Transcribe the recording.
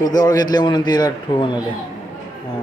तू जवळ घेतले म्हणून तिला ठू म्हणाले. हाँ.